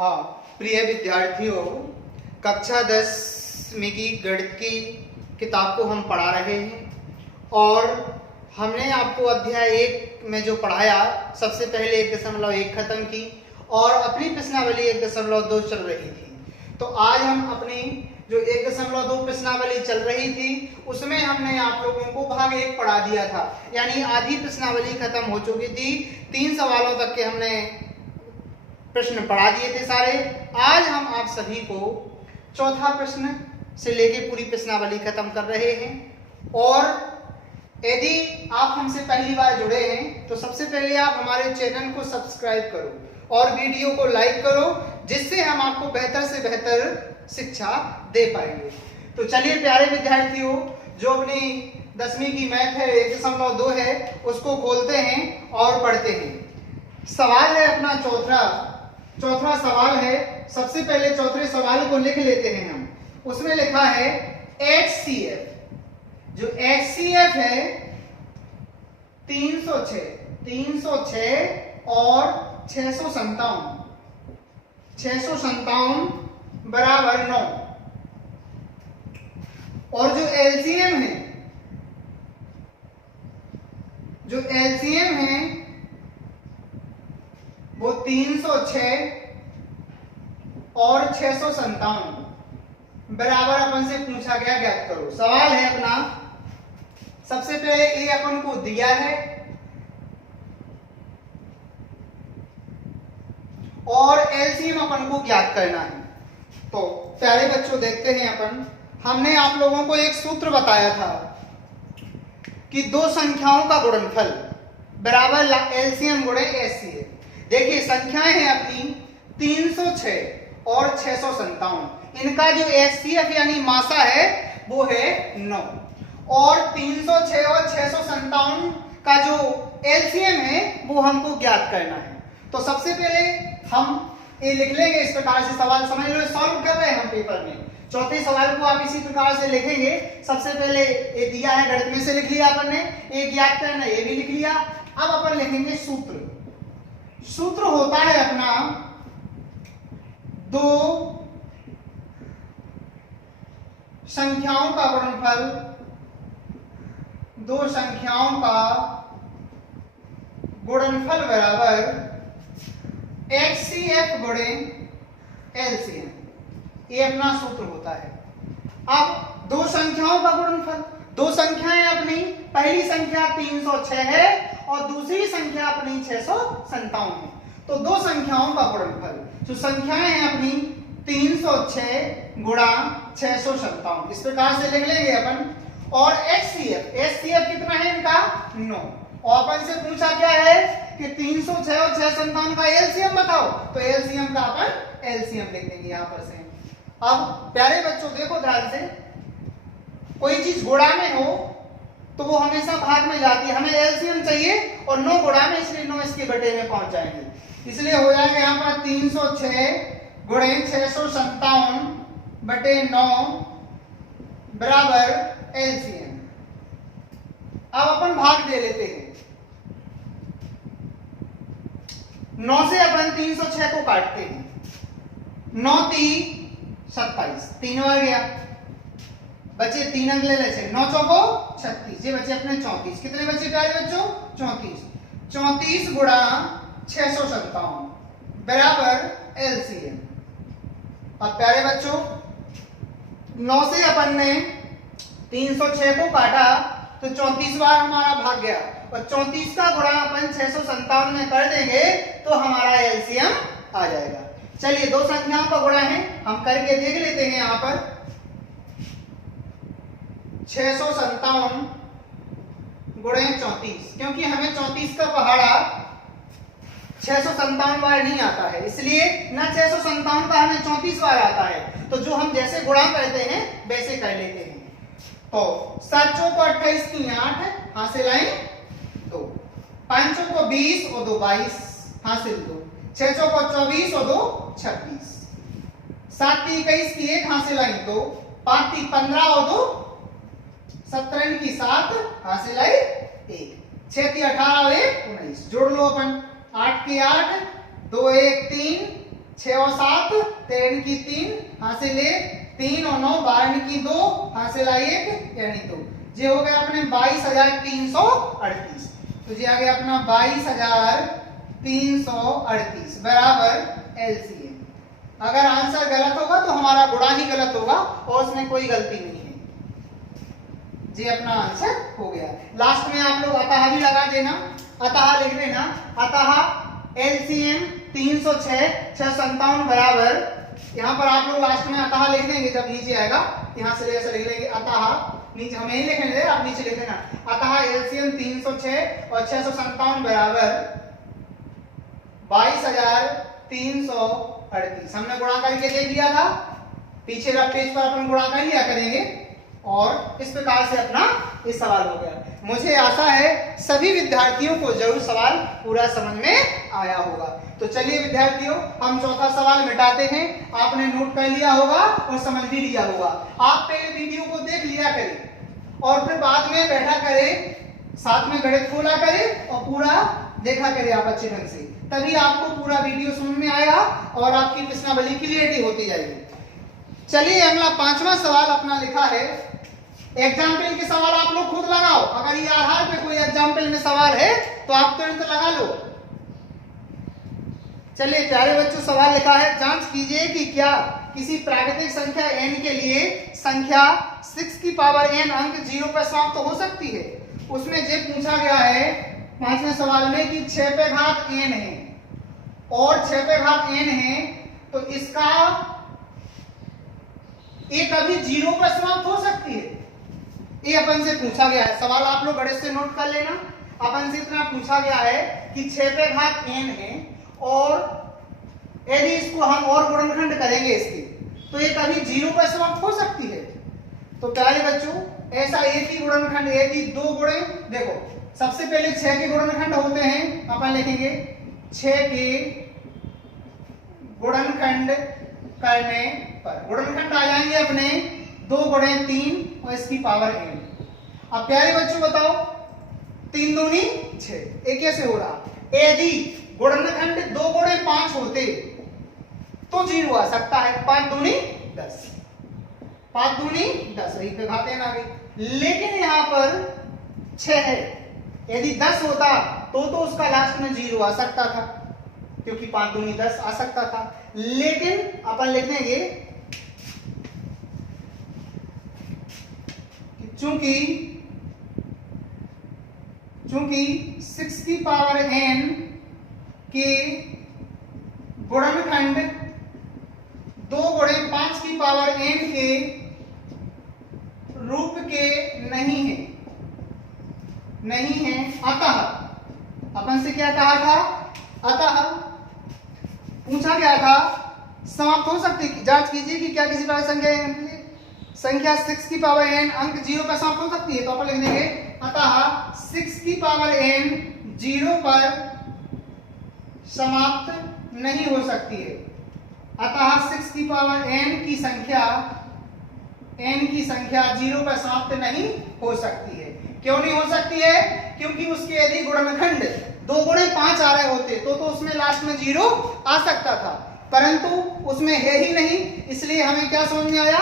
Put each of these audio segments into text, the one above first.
हाँ प्रिय विद्यार्थियों, कक्षा 10वीं की गणित की किताब को हम पढ़ा रहे हैं और हमने आपको अध्याय 1 में जो पढ़ाया सबसे पहले 1.1 खत्म की और अपनी प्रश्नावली 1.2 चल रही थी। तो आज हम अपनी जो 1.2 प्रश्नावली चल रही थी उसमें हमने आप लोगों को भाग 1 पढ़ा दिया था, यानी आधी प्रश्नावली खत्म हो चुकी थी। 3 सवालों तक के हमने प्रश्न पढ़ा दिए थे सारे। आज हम आप सभी को चौथा प्रश्न से लेके पूरी प्रश्नावली खत्म कर रहे हैं। और यदि आप हमसे पहली बार जुड़े हैं तो सबसे पहले आप हमारे चैनल को सब्सक्राइब करो और वीडियो को लाइक करो, जिससे हम आपको बेहतर से बेहतर शिक्षा दे पाएंगे। तो चलिए प्यारे विद्यार्थियों, जो अपनी 10वीं की मैथ है 1.2 है उसको खोलते हैं और पढ़ते हैं। सवाल है अपना चौथा सवाल है। सबसे पहले चौथे सवाल को लिख लेते हैं हम। उसमें लिखा है HCF, जो HCF है 306 और 657 बराबर 9। और जो LCM है वो 306 और 657 बराबर अपन से पूछा गया, ज्ञात करो। सवाल है अपना, सबसे पहले ये अपन को दिया है और एलसीएम अपन को ज्ञात करना है। तो प्यारे बच्चों देखते हैं अपन, हमने आप लोगों को एक सूत्र बताया था कि दो संख्याओं का गुणनफल बराबर एलसीएम गुणे एचसीएफ। देखिए संख्याएं हैं अपनी 306 और 657, इनका जो एचसीएफ यानी मासा है वो है 9 और 306 और 657 का जो एलसीएम है वो हमको ज्ञात करना है। तो सबसे पहले हम ये लिख लेंगे इस प्रकार से। सवाल समझ लो, सॉल्व कर रहे हैं हम पेपर में। चौथे सवाल को आप इसी प्रकार से लिखेंगे। सबसे पहले ये दिया है गणित में से लिख लिया अपन ने, एक ज्ञात करना ये भी लिख लिया। अब अपन लिखेंगे सूत्र होता है अपना दो संख्याओं का गुणनफल, दो संख्याओं का गुणनफल बराबर HCF गुणे LCM। ये अपना सूत्र होता है। अब दो संख्याओं का गुणनफल, दो संख्याएं अपनी, पहली संख्या 306 है और दूसरी संख्या अपनी 657 है। तो दो संख्याओं का गुणनफल, जो संख्याएं हैं अपनी 306 गुणा 657, इस प्रकार से लिख लेंगे अपन। और HCF कितना है इनका 9। और अपन से पूछा क्या है कि 306 और 657 का एलसीएम बताओ, तो एलसीएम का अपन एलसीएम लिख देंगे यहां पर से। अब प्यारे बच्चों देखो ध्यान से, कोई चीज गुणा में हो तो वो हमेशा भाग में जाती है। हमें एलसीएम चाहिए और 9 गुणा में, इसलिए 9 इसके बटे में पहुंच जाएंगे। इसलिए हो जाएगा यहां पर 306 गुणे 657 बटे 9 बराबर एलसीएम। अब अपन भाग दे लेते हैं। 9 से अपन 306 को काटते हैं। 9 3 27, 3 बार गया, बचे 3 अंक ले ले, 9 चौको 36, ये बचे अपने 34। कितने बचे प्यारे बच्चों 34 गुणा 657 बराबर एलसीएम। अब प्यारे बच्चों 9 से अपन ने 306 को काटा तो 34 बार हमारा भाग गया और 34 का गुणा अपन 657 में कर देंगे तो हमारा एलसीएम आ जाएगा। चलिए दो संख्याओं का गुणा है, हम करके देख लेते हैं। यहां पर 657 गुणे 34, क्योंकि हमें 34 का पहाड़ा 657 बार नहीं आता है, इसलिए ना 657 का हमें 34 बार आता है। तो जो हम जैसे गुणा करते हैं वैसे कर लेते हैं। तो 7 चौको 28 की 8 हासिल आई 2, 5 चौको 20 और 2 22 हासिल 2, 6 चौको 24 और 2 26, 7 की 21 की 1 हासिल आई 2, 5 की 15 और 2 17 की 7 हासिल आई 1, 6 की 18 और 1 19। जोड़ लो अपन, 8 की 8, 2 1 3, 6 और 7 13 की 3 हासिल 1, 3 और 9 12 की 2 हासिल 1 यानी 2। ये हो गया अपने 22,338। तो ये आ गया अपना 22,338 बराबर LCM। अगर आंसर गलत होगा तो हमारा गुणा ही गलत होगा और उसमें कोई गलती नहीं है। जी अपना आंसर हो गया। लास्ट में आप लोग अतः भी लगा देना, अतः लिख देना, अतः LCM 306 657 बराबर, यहाँ पर आप लोग लास्ट में अतः लिख देंगे जब नीचे आएगा, यहाँ से ऐसे लिख लेंगे अतः, नीचे हमें ही लिखने दे, आप नीचे लिख देना अतः LCM 306 और 657 बराबर 22,338। हमने गुणा करके देख लिया था, पीछे रफ पेज पर अपन गुणा कर लिया करेंगे और इस प्रकार से अपना ये सवाल हो गया। मुझे आशा है सभी विद्यार्थियों को जरूर सवाल पूरा समझ में आया होगा। तो चलिए विद्यार्थियों, हम चौथा सवाल मिटाते हैं। आपने नोट कर लिया होगा और समझ भी लिया होगा। आप पहले वीडियो को देख लिया करें और फिर बाद में बैठा करें, साथ में गणित खोला करें और पूरा देखा करें आप अच्छे ढंग से, तभी आपको पूरा वीडियो समझ में आएगा और आपकी प्रश्नावली क्लियरिटी होती जाएगी। चलिए अगला 5वां सवाल अपना लिखा है। एग्जाम्पल के सवाल आप लोग खुद लगाओ। अगर ये आधार पे कोई एग्जाम्पल में सवाल है तो आप तुरंत लगा लो। चलिए प्यारे बच्चों, सवाल लिखा है, जांच कीजिए कि क्या किसी प्राकृतिक संख्या n के लिए संख्या 6 की पावर n अंक 0 पर समाप्त हो सकती है। उसमें ये पूछा गया है 5वें सवाल में कि 6 पे घात n है और 6 पे घात n है, तो इसका ये कभी 0 पर समाप्त हो सकती है। ये अपन से पूछा गया है सवाल, आप लोग गणित से नोट कर लेना। अपन से इतना पूछा गया है कि 6 पे घात n है और यदि इसको हम और गुणनखंड करेंगे इसके, तो ये कभी 0 पर समाप्त हो सकती है। तो प्यारे बच्चों, ऐसा एक ही गुणनखंड, एक ही दो गुणे, देखो सबसे पहले 6 के गुणनखंड होते हैं, अपन लिखेंगे 6 के गुणनखंड करने पर गुणनखंड आ जाएंगे अपने 2 गुणे 3 और इसकी पावर n। अब प्यारे बच्चों बताओ, 3 दूनी 6, ये कैसे हो रहा? यदि गुणनखंड 2 गुणे 5 होते तो 0 आ सकता है। 5 दूनी 10, 5 दूनी 10, वही पे घाते ना गई। लेकिन यहाँ पर 6 है, यदि 10 होता तो उसका लास्ट में 0 आ सकता था, क्योंकि 5 दूनी 10 आ सकता था। लेकिन अपन लिख देंगे चूंकि 6 की पावर n के गुणनखंड 2 गुणे 5 की पावर n के रूप के नहीं है, अतः अपन से क्या कहा था? अतः पूछा गया था समाप्त हो सकती है। जांच कीजिए कि क्या किसी प्रकार संख्या 6 की पावर n अंक 0 पर समाप्त हो सकती है। तो अपन लिख देंगे अतः 6 की पावर n 0 पर समाप्त नहीं हो सकती है। अतः 6 की पावर n की संख्या 0 पर समाप्त नहीं हो सकती है। क्यों नहीं हो सकती है? क्योंकि उसके यदि गुणनखंड 2 गुणे 5 आ रहे होते तो उसमें लास्ट में 0 आ सकता था, परंतु उसमें है ही नहीं, इसलिए हमें क्या समझ में आया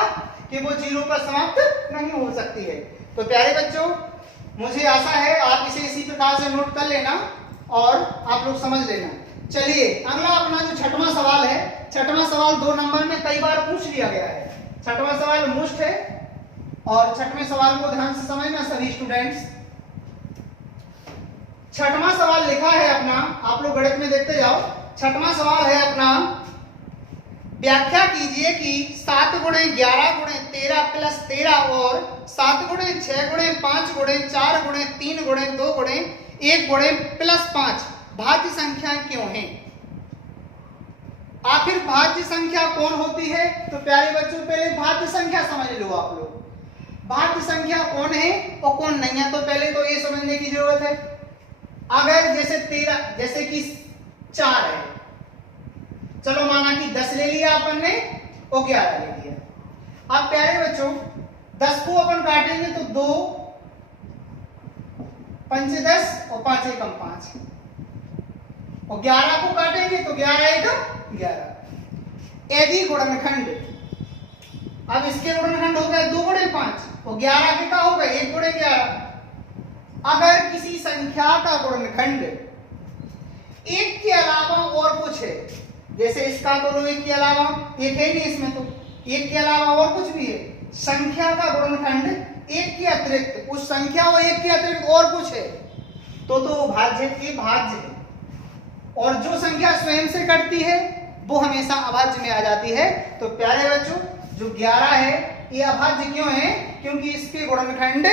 कि वो 0 पर समाप्त नहीं हो सकती है। तो प्यारे बच्चों, मुझे आशा है आप इसे इसी प्रकार से नोट कर लेना और आप लोग समझ लेना। चलिए अगला अपना जो 6वां सवाल है, 6वां सवाल 2 नंबर में कई बार पूछ लिया गया है। 6वां सवाल मुश्त है और 6वें सवाल को ध्यान से समझना सभी स्टूडेंट्स। 6वां सवाल लिखा है अपना, आप लोग गणित में देखते जाओ। 6वां सवाल है अपना, व्याख्या कीजिए कि 7 गुणे 11 गुणे 13 प्लस 13 और 7 गुणे 6 गुणे 5 गुणे 4 गुणे 3 गुणे 2 गुणे 1 गुणे प्लस 5 भाज्य संख्याएं क्यों हैं? आखिर भाज्य संख्या कौन होती है? तो प्यारे बच्चों, पहले भाज्य संख्या समझ लो आप लोग। भाज्य संख्या कौन है और कौन नहीं है, तो पहले तो ये समझने की जरूरत है। अगर जैसे कि 4 है, चलो माना कि 10 ले लिया अपन ने और 11 ले लिया। अब प्यारे बच्चों, 10 को अपन काटेंगे तो 2 5 10 और 5 एकम 5, और 11 को काटेंगे तो 11 एकम 11। यदि गुणनखंड, अब इसके गुणनखंड हो गए 2 गुणे 5 और 11 के का हो गए 1 गुणे 11। अगर किसी संख्या का गुणनखंड एक के अलावा और कुछ है, जैसे इसका तो लो एक के अलावा, एक है नहीं इसमें, तो एक के अलावा और कुछ भी है, संख्या का गुणनखंड एक के अतिरिक्त, उस संख्या और एक के अतिरिक्त और कुछ है तो भाज्य है, भाज्य है। और जो संख्या स्वयं से कटती है वो हमेशा अभाज्य में आ जाती है। तो प्यारे बच्चों, जो 11 है ये अभाज्य क्यों है? क्योंकि इसके गुणनखंड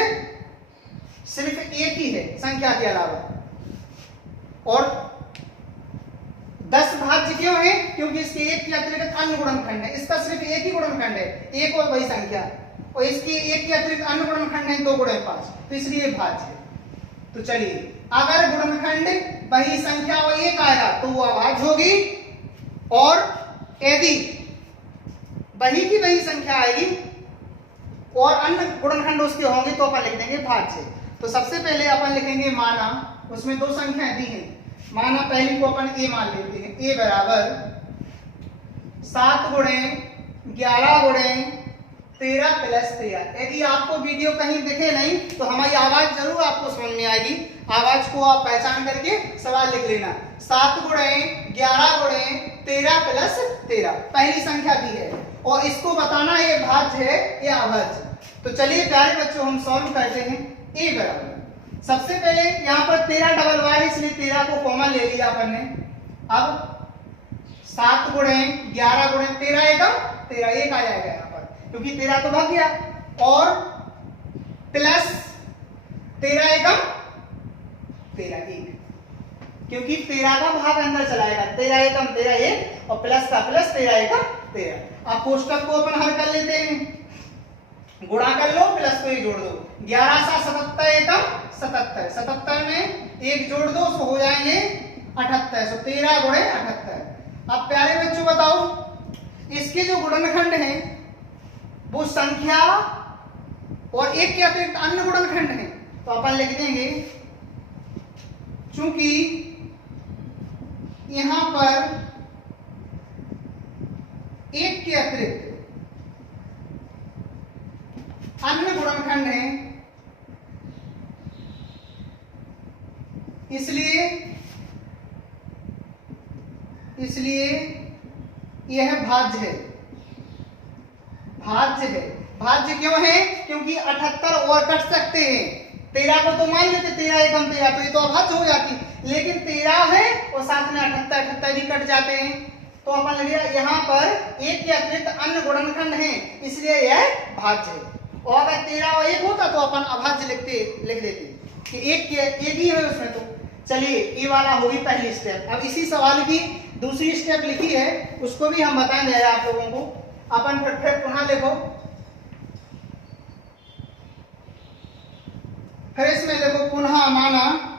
सिर्फ एक ही है संख्या के अलावा। और 10 भाज्य क्यों है? क्योंकि इसके एक के अतिरिक्त अन्य गुणनखंड है, इसका सिर्फ एक ही गुणनखंड है, एक और वही संख्या, और इसके एक के अतिरिक्त अन्य गुणनखंड है 2 गुणे 5, तो इसलिए भाज्य है। तो चलिए, अगर गुणनखंड वही संख्या और एक आएगा तो वो अभाज्य होगी, और यदि वही की वही संख्या आएगी और अन्य गुणनखंड उसके होंगे तो अपन लिख देंगे भाज्य। तो सबसे पहले अपन लिखेंगे माना, उसमें 2 संख्याएं दी हैं, माना पहली को अपन ए मान लेते हैं, ए बराबर 7 गुणे 11 गुणे 13 प्लस 13। यदि आपको वीडियो कहीं दिखे नहीं तो हमारी आवाज जरूर आपको समझ में आएगी, आवाज को आप पहचान करके सवाल लिख लेना। 7 गुणे 11 गुणे 13 प्लस 13 पहली संख्या दी है, और इसको बताना है भाज्य है या अभाज्य। तो चलिए प्यारे बच्चों, हम सॉल्व करते हैं। ए बराबर, सबसे पहले यहाँ पर 13 डबल बार है इसलिए 13 को कॉमन ले लिया अपन ने। अब 7 गुणे 11 गुणे 13 एकम 13 एक आ जाएगा यहाँ पर, क्योंकि 13 तो भाग गया, और प्लस 13 एकम 13 एक, क्योंकि 13 का भाग अंदर चलाएगा, 13 एकम 13 एक, और प्लस का प्लस 13 एकम 13। अब कोष्टक को अपन हल कर लेते हैं, गुणा कर लो, प्लस को ही जोड़ दो, 11 सा 77 एकम 77, 77 में एक जोड़ दो तो हो जाएंगे 78, तो 13 गुणे 78। अब प्यारे बच्चों बताओ, इसके जो गुणनखंड हैं वो संख्या और एक के अतिरिक्त अन्य गुणनखंड हैं, तो अपन लिख देंगे, चूंकि यहां पर एक के अतिरिक्त अन्य गुणनखंड है, इसलिए यह भाज्य है। भाज्य है, भाज्य क्यों है? क्योंकि 78 और कट सकते हैं, 13 को तो मान लेते 13 एकम 13, तो ये तो अभाज्य हो जाती, लेकिन 13 है और साथ में 78 भी कट जाते हैं, तो अपन लगे यहाँ पर एक के अतिरिक्त अन्य गुणनखंड है, इसलिए यह भाज्य है। और अगर 13 और 1 होता तो अपन अभाज्य लिख देते कि एक ही है उसमें। तो चलिए, ये वाला होगी पहली स्टेप। अब इसी सवाल की दूसरी स्टेप लिखी है, उसको भी हम बताएंगे आप लोगों को। अपन फिर पुनः देखो, फिर इसमें देखो पुनः माना,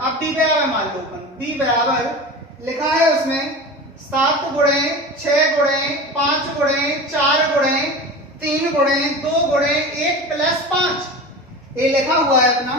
अब बी बराबर मान लो, बी बराबर लिखा है उसमें 7 गुणे 6 गुणे 5 गुणे 4 गुणे 3 गुणे 2 गुणे 1 प्लस 5, ये लिखा हुआ है अपना,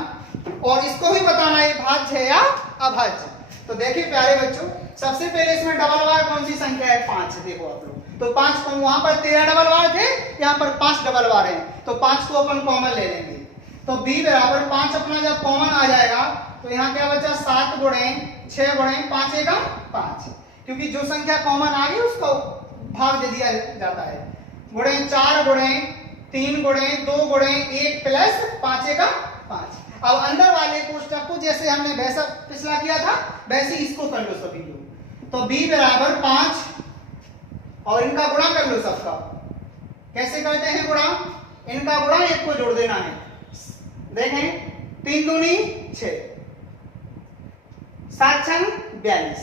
और इसको भी बताना है भाज्य है या अभाज्य। तो देखिए प्यारे बच्चों, सबसे पहले इसमें डबल बार कौन सी संख्या है? 5 है। देखो आप लोग, तो 5 को, वहां पर 13 डबल बार थे, यहाँ पर 5 डबल बार है, तो 5 को अपन कॉमन ले लेंगे। तो b बराबर 5 अपना जब कॉमन आ जाएगा तो यहाँ क्या बचा? 7 गुणे 6 गुणे 5 एकम 5, क्योंकि जो संख्या कॉमन आ गई उसको भाग दे दिया जाता है, गुणे 4 गुणे 3 गुणे 2 गुणे 1 प्लस 5 एकम 5। अब अंदर वाले कोष्टक को जैसे हमने वैसा पिछला किया था वैसे इसको कर लो सभी लोग। तो b बराबर 5 और इनका गुणा कर लो सबका। कैसे करते हैं गुणा? इनका गुणा एक को जोड़ देना है। देखें, 3 दूनी 6, 7 छंग 42,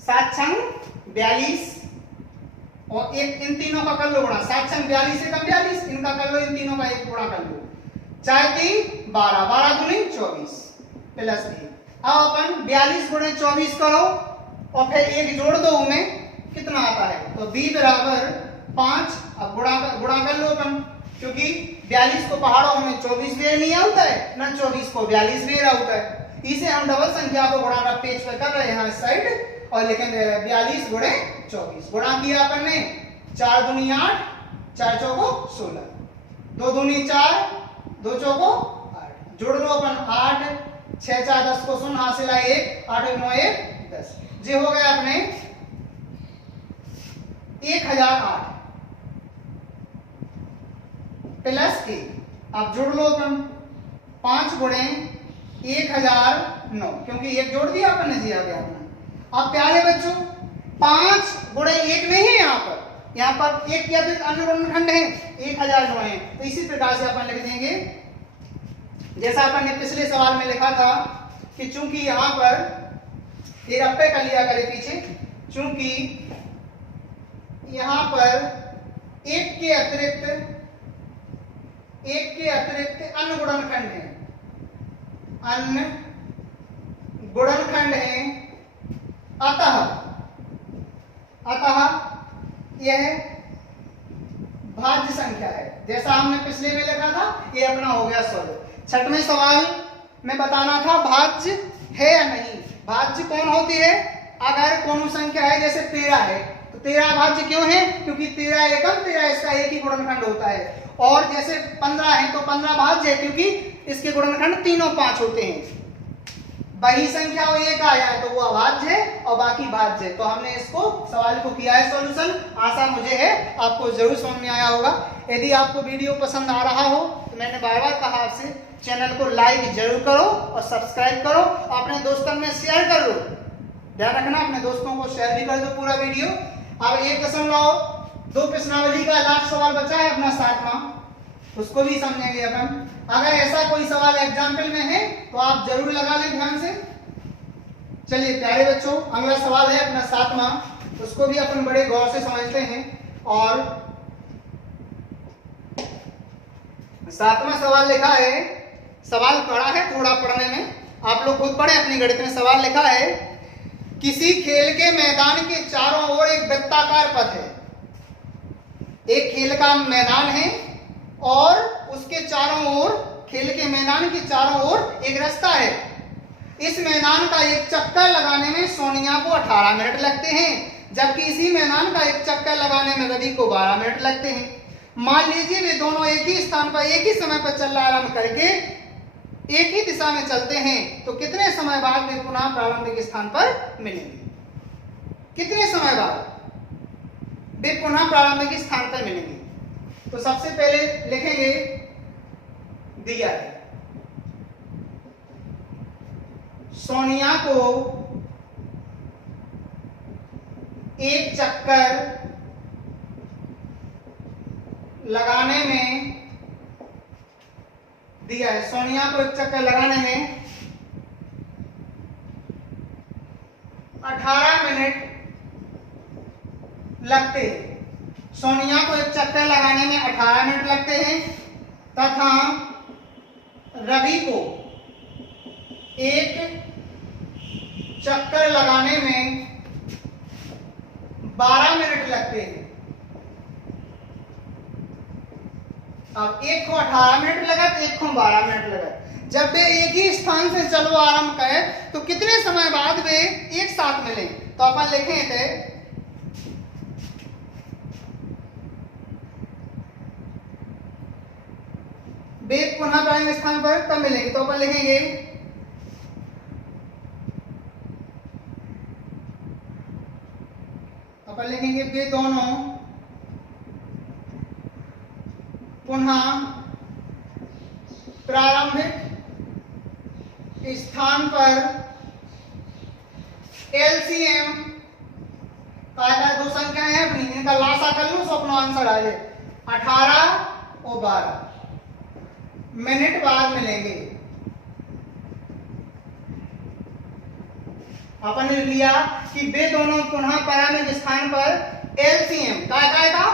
7 छंग 42, और एक इन तीनों का कर लो गुणा, 7 छंग 42 एकम 42, इनका कर लो, इन तीनों का एक गुणा कर लो, 4 3 12, 12 दूनी 24 प्लस 1। अब अपन 42 गुणे 24 करो और फिर एक जोड़ दो, उनमें कितना आता है? तो b बराबर 5। अब गुणा कर लो अपन, क्योंकि 42 को पहाड़ों में 24 वेर नहीं होता है, ना 24 को 42 वेर होता है, इसे हम डबल संख्या को गुणा पेज पे कर रहे हैं इस साइड और लिखेंगे 42 गुणे 24। गुणा किया अपन ने 4 दूनी 8, 4 चौको 16, 2 दूनी 4, 2 चौको 8, जोड़ लो अपन 8, 6 4 10 को सुन हासिल 1, 8 9 1 10, ये हो गया अपने 1008 प्लस 1। अब जोड़ लो अपन 5 गुणे 1009, क्योंकि एक जोड़ दिया अपन ने दिया गया अपना। अब प्यारे बच्चों 5 गुणे 1 नहीं है यहाँ पर 1 या फिर अन्य गुणनखंड है 1009 है, तो इसी प्रकार से अपन लिख देंगे जैसा अपन ने पिछले सवाल में लिखा था कि चूंकि यहाँ पर ये रप्पे कर लिया करे पीछे, चूंकि यहाँ पर 1 के अतिरिक्त अन्य गुणनखंड है, अन्य गुणनखंड है, अतः यह भाज्य संख्या है। जैसा हमने पिछले में लिखा था ये अपना हो गया सॉल्व। छठवें सवाल में बताना था भाज्य है या नहीं। भाज्य कौन होती है? अगर कोई संख्या है जैसे 13 है तो 13 भाज्य क्यों है? क्योंकि 13 एकम 13 इसका एक ही गुणनखंड होता है। और जैसे 15 है तो 15 भाज्य है क्योंकि इसके गुणनखंड तीनों 5 होते हैं। वही संख्या वो एक आया है तो वो अभाज्य है और बाकी भाज्य है। तो हमने इसको सवाल को किया है सॉल्यूशन। आशा मुझे है आपको जरूर समझ में आया होगा। यदि आपको वीडियो पसंद आ रहा हो तो मैंने बार बार कहा आपसे चैनल को लाइक जरूर करो और सब्सक्राइब करो, अपने दोस्तों में शेयर कर लो। ध्यान रखना अपने दोस्तों को शेयर भी कर दो पूरा वीडियो। अब 1.2 प्रश्नावली का लास्ट सवाल बचा है अपना 7वां, उसको भी समझेंगे अपन। अगर ऐसा कोई सवाल एग्जाम्पल में है तो आप जरूर लगा लें ध्यान से। चलिए प्यारे बच्चों अगला सवाल है अपना 7वां, उसको भी अपन बड़े गौर से समझते हैं। और 7वां सवाल लिखा है, सवाल पढ़ा है थोड़ा पढ़ने में, आप लोग खुद पढ़े अपनी गणित में। सवाल लिखा है किसी खेल के मैदान के चारों ओर एक वृत्ताकार पथ है। एक खेल का मैदान है और उसके चारों ओर, खेल के मैदान के चारों ओर एक रास्ता है। इस मैदान का एक चक्कर लगाने में सोनिया को 18 मिनट लगते हैं, जबकि इसी मैदान का एक चक्कर लगाने में रवि को 12 मिनट लगते हैं। मान लीजिए वे दोनों एक ही स्थान पर एक ही समय पर चलना आरंभ करके एक ही दिशा में चलते हैं, तो कितने समय बाद वे पुनः प्रारंभिक स्थान पर मिलेंगे? कितने समय बाद वे पुनः प्रारंभिक स्थान पर मिलेंगे? तो सबसे पहले लिखेंगे, दिया है सोनिया को एक चक्कर लगाने में, दिया है सोनिया को एक चक्कर लगाने में 18 मिनट लगते हैं। सोनिया को एक चक्कर लगाने में 18 मिनट लगते हैं तथा रवि को एक चक्कर लगाने में 12 मिनट लगते हैं। अब एक को 18 मिनट लगा तो एक को 12 मिनट लगा। जब वे एक ही स्थान से चलो आरंभ करें तो कितने समय बाद वे एक साथ मिले? तो अपन लिखे थे वे पुनः प्रारंभिक स्थान पर कब मिलेंगे? तो अपन लिखेंगे वे दोनों पुनः प्रारंभिक स्थान पर एलसीएम का दो संख्याएं हैं अपनी, इनका लासा कर लो तो अपना आंसर आ जाए। 18 और 12 मिनट बाद मिलेंगे। अपन ने लिया कि वे दोनों पुनः प्रारंभिक स्थान पर एलसीएम का,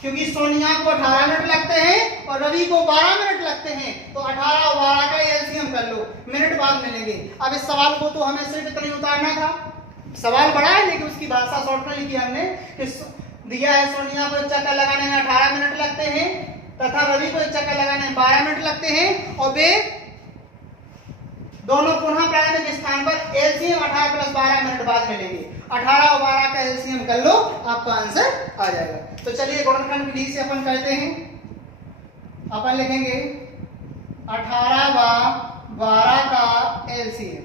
क्योंकि सोनिया को 18 मिनट लगते हैं और रवि को 12 मिनट लगते हैं, तो 18 और 12 का एलसीएम कर लो, मिनट बाद मिलेंगे। अब इस सवाल को तो हमें सिर्फ इतना ही उतारना था। सवाल बड़ा है लेकिन उसकी भाषा शॉर्ट में लिखी हमने। दिया है सोनिया को एक चक्कर लगाने में 18 मिनट लगते हैं तथा रवि को एक चक्कर लगाने में 12 मिनट लगते हैं और वे दोनों पुनः प्रारंभिक स्थान पर एलसीएम 18 प्लस 12 मिनट बाद मिलेंगे। 18 और 12 का एलसीएम कर लो, आपका आंसर आ जाएगा। तो चलिए गुणनखंड विधि से अपन करते हैं। अपन लिखेंगे 18 व 12 का एलसीएम।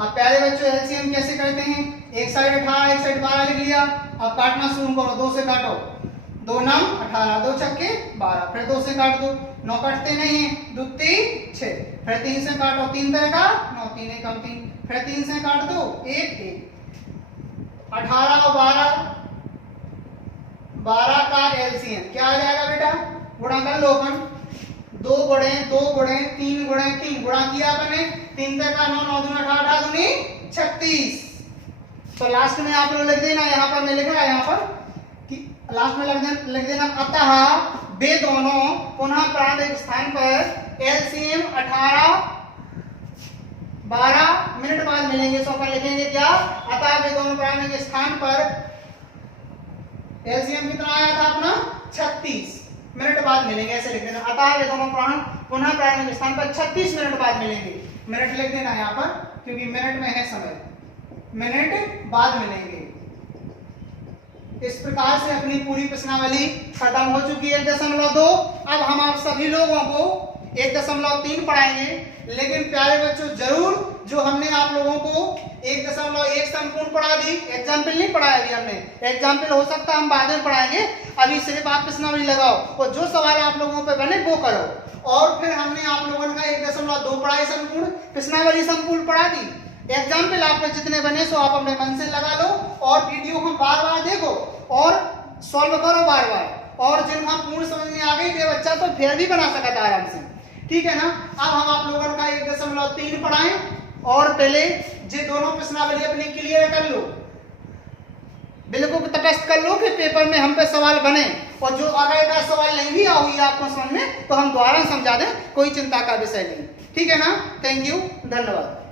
अब प्यारे बच्चों एलसीएम कैसे करते हैं? एक साइड 18 एक साइड 12 लिख लिया। अब काटना शुरू करो, 2 से काटो, 2 नम 18, 2 छक्के 12, फिर 2 से काट दो, 9 कटते नहीं है, 2 3 6, फिर 3 से काटो, 3 तरह का 9, 3 एकम 3, फिर 3 से काट दो 1 1। 18 और 12 का एलसीएम क्या आ जाएगा बेटा? गुणा कर लो अपन, 2 गुणे 2 गुणे 3 गुणे 3 गुणा किया अपने, 3 का 9, 9 दूनी 18, 18 दूनी 36। तो लास्ट में आप लोग लिख देना, यहाँ पर मैं लिख रहा यहाँ पर कि लास्ट में लिख देना अतः वे दोनों पुनः प्रारंभिक स्थान पर एलसीएम 18 12 मिनट बाद मिलेंगे। तो अपन लिखेंगे क्या? अतः वे दोनों प्रारंभिक स्थान पर एलसीएम कितना आया था अपना? 36 मिनट बाद मिलेंगे, ऐसे लिख देना। अतः वे दोनों पुनः प्रारंभिक स्थान पर 36 मिनट बाद मिलेंगे। मिनट लिख देना यहाँ पर, क्योंकि मिनट में है समय, मिनट बाद मिलेंगे। इस प्रकार से अपनी पूरी प्रश्नावली खत्म हो चुकी है 1.2। अब हम आप सभी लोगों को 1.3 पढ़ाएंगे, लेकिन प्यारे बच्चों जरूर जो हमने आप लोगों को 1.1 संपूर्ण पढ़ा दी, एग्जाम्पल नहीं पढ़ाया अभी हमने। एग्जाम्पल हो सकता है हम बाद में पढ़ाएंगे, अभी सिर्फ आप प्रश्नावली लगाओ और जो सवाल आप लोगों पे बने वो करो। और फिर हमने आप लोगों का 1.2 पढ़ाई संपूर्ण, प्रश्नावली संपूर्ण पढ़ा दी। एग्जाम्पल आप पे जितने बने सो आप अपने मन से लगा लो और वीडियो को बार बार देखो और सॉल्व करो बार बार। और जिनका पूर्ण समझ में आ गई वे बच्चा तो फिर भी बना सकता है आराम से, ठीक है ना। अब हम आप लोगों का 1.3 पढ़ाएं और पहले ये दोनों प्रश्नावली अपनी क्लियर कर लो, बिल्कुल तटस्थ कर लो कि पेपर में हम पे सवाल बने। और जो अगर एक सवाल नहीं भी हुई आपको समझ में तो हम दोबारा समझा दें, कोई चिंता का विषय नहीं, ठीक है ना। थैंक यू, धन्यवाद।